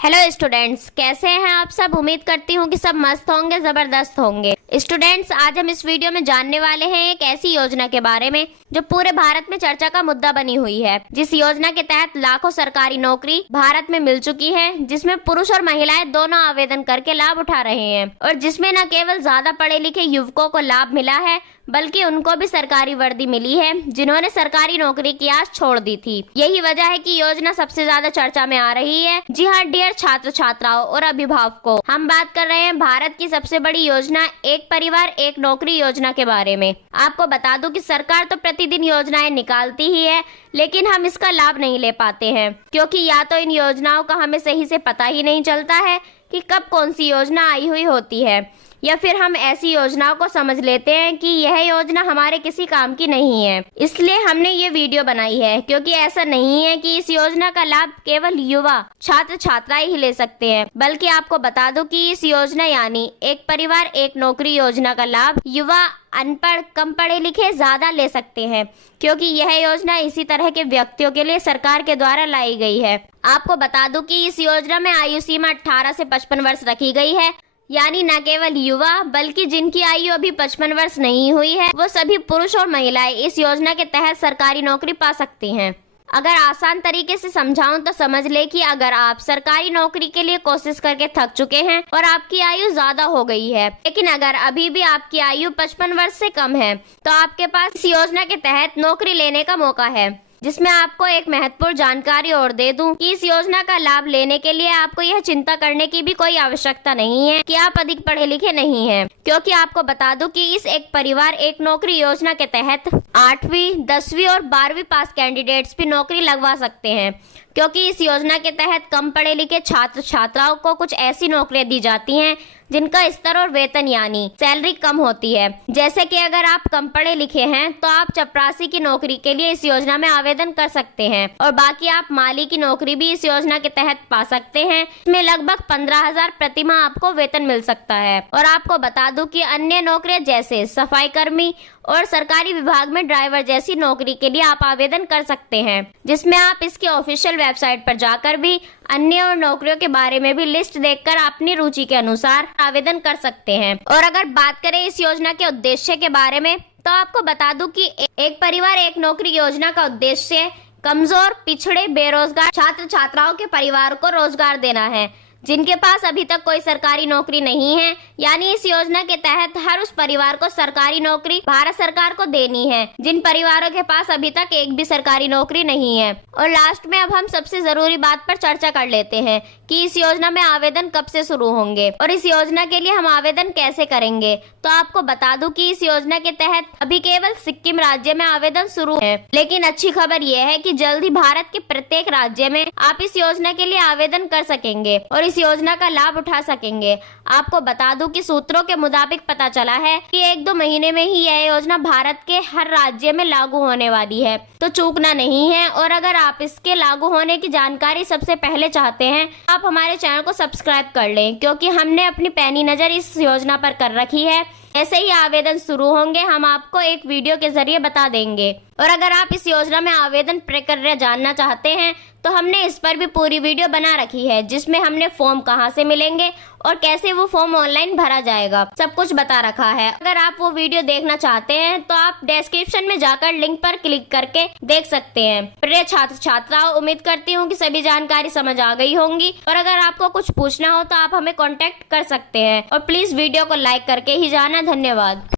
Hello students, कैसे हैं आप सब। उम्मीद करती हूँ कि सब मस्त होंगे, जबरदस्त होंगे। स्टूडेंट्स, आज हम इस वीडियो में जानने वाले हैं एक ऐसी योजना के बारे में जो पूरे भारत में चर्चा का मुद्दा बनी हुई है। जिस योजना के तहत लाखों सरकारी नौकरी भारत में मिल चुकी है, जिसमें पुरुष और महिलाएं दोनों आवेदन करके लाभ उठा रहे हैं और जिसमें न केवल ज्यादा पढ़े लिखे युवकों को लाभ मिला है बल्कि उनको भी सरकारी वर्दी मिली है जिन्होंने सरकारी नौकरी की आस छोड़ दी थी। यही वजह है कि योजना सबसे ज्यादा चर्चा में आ रही है। जी हाँ डियर छात्र छात्राओं और अभिभावकों, हम बात कर रहे हैं भारत की सबसे बड़ी योजना एक परिवार एक नौकरी योजना के बारे में। आपको बता दूं कि सरकार तो प्रतिदिन योजनाएं निकालती ही है, लेकिन हम इसका लाभ नहीं ले पाते हैं क्योंकि या तो इन योजनाओं का हमें सही से पता ही नहीं चलता है कि कब कौन सी योजना आई हुई होती है, या फिर हम ऐसी योजनाओं को समझ लेते हैं कि यह योजना हमारे किसी काम की नहीं है। इसलिए हमने ये वीडियो बनाई है क्योंकि ऐसा नहीं है कि इस योजना का लाभ केवल युवा छात्र छात्राएं ही ले सकते हैं, बल्कि आपको बता दूं कि इस योजना यानी एक परिवार एक नौकरी योजना का लाभ युवा, अनपढ़, कम पढ़े लिखे ज्यादा ले सकते हैं क्योंकि यह योजना इसी तरह के व्यक्तियों के लिए सरकार के द्वारा लाई गई है। आपको बता दूं कि इस योजना में आयु सीमा 18 से 55 वर्ष रखी गई है, यानी न केवल युवा बल्कि जिनकी आयु अभी 55 वर्ष नहीं हुई है वो सभी पुरुष और महिलाएं इस योजना के तहत सरकारी नौकरी पा सकती हैं। अगर आसान तरीके से समझाऊं तो समझ ले कि अगर आप सरकारी नौकरी के लिए कोशिश करके थक चुके हैं और आपकी आयु ज्यादा हो गई है, लेकिन अगर अभी भी आपकी आयु 55 वर्ष से कम है तो आपके पास इस योजना के तहत नौकरी लेने का मौका है। जिसमें आपको एक महत्वपूर्ण जानकारी और दे दूं कि इस योजना का लाभ लेने के लिए आपको यह चिंता करने की भी कोई आवश्यकता नहीं है कि आप अधिक पढ़े लिखे नहीं हैं, क्योंकि आपको बता दूं कि इस एक परिवार एक नौकरी योजना के तहत 8वीं, 10वीं और 12वीं पास कैंडिडेट्स भी नौकरी लगवा सकते हैं, क्योंकि इस योजना के तहत कम पढ़े लिखे छात्र छात्राओं को कुछ ऐसी नौकरियां दी जाती हैं जिनका स्तर और वेतन यानी सैलरी कम होती है। जैसे कि अगर आप कम पढ़े लिखे हैं तो आप चपरासी की नौकरी के लिए इस योजना में आवेदन कर सकते हैं और बाकी आप माली की नौकरी भी इस योजना के तहत पा सकते हैं। इसमें लगभग 15,000 प्रति माह आपको वेतन मिल सकता है। और आपको बता दूं कि अन्य नौकरियां जैसे सफाई कर्मी और सरकारी विभाग में ड्राइवर जैसी नौकरी के लिए आप आवेदन कर सकते हैं, जिसमें आप इसके ऑफिशियल वेबसाइट पर जाकर भी अन्य और नौकरियों के बारे में भी लिस्ट देखकर अपनी रुचि के अनुसार आवेदन कर सकते हैं। और अगर बात करें इस योजना के उद्देश्य के बारे में तो आपको बता दूं कि एक परिवार एक नौकरी योजना का उद्देश्य कमजोर, पिछड़े, बेरोजगार छात्र छात्राओं के परिवार को रोजगार देना है जिनके पास अभी तक कोई सरकारी नौकरी नहीं है। यानी इस योजना के तहत हर उस परिवार को सरकारी नौकरी भारत सरकार को देनी है जिन परिवारों के पास अभी तक एक भी सरकारी नौकरी नहीं है। और लास्ट में अब हम सबसे जरूरी बात पर चर्चा कर लेते हैं कि इस योजना में आवेदन कब से शुरू होंगे और इस योजना के लिए हम आवेदन कैसे करेंगे। तो आपको बता दूं कि इस योजना के तहत अभी केवल सिक्किम राज्य में आवेदन शुरू है, लेकिन अच्छी खबर यह है कि जल्द ही भारत के प्रत्येक राज्य में आप इस योजना के लिए आवेदन कर सकेंगे और इस योजना का लाभ उठा सकेंगे। आपको बता दूं कि सूत्रों के मुताबिक पता चला है कि 1-2 महीने में ही यह योजना भारत के हर राज्य में लागू होने वाली है, तो चूकना नहीं है। और अगर आप इसके लागू होने की जानकारी सबसे पहले चाहते हैं आप हमारे चैनल को सब्सक्राइब कर लें, क्योंकि हमने अपनी पैनी नजर इस योजना पर कर रखी है। ऐसे ही आवेदन शुरू होंगे हम आपको एक वीडियो के जरिए बता देंगे। और अगर आप इस योजना में आवेदन प्रक्रिया जानना चाहते हैं तो हमने इस पर भी पूरी वीडियो बना रखी है, जिसमें हमने फॉर्म कहां से मिलेंगे और कैसे वो फॉर्म ऑनलाइन भरा जाएगा, सब कुछ बता रखा है। अगर आप वो वीडियो देखना चाहते हैं तो आप डिस्क्रिप्शन में जाकर लिंक पर क्लिक करके देख सकते हैं। प्रिय छात्र छात्राओं, उम्मीद करती हूँ कि सभी जानकारी समझ आ गई होंगी और अगर आपको कुछ पूछना हो तो आप हमें कॉन्टेक्ट कर सकते हैं और प्लीज वीडियो को लाइक करके ही जाना। धन्यवाद।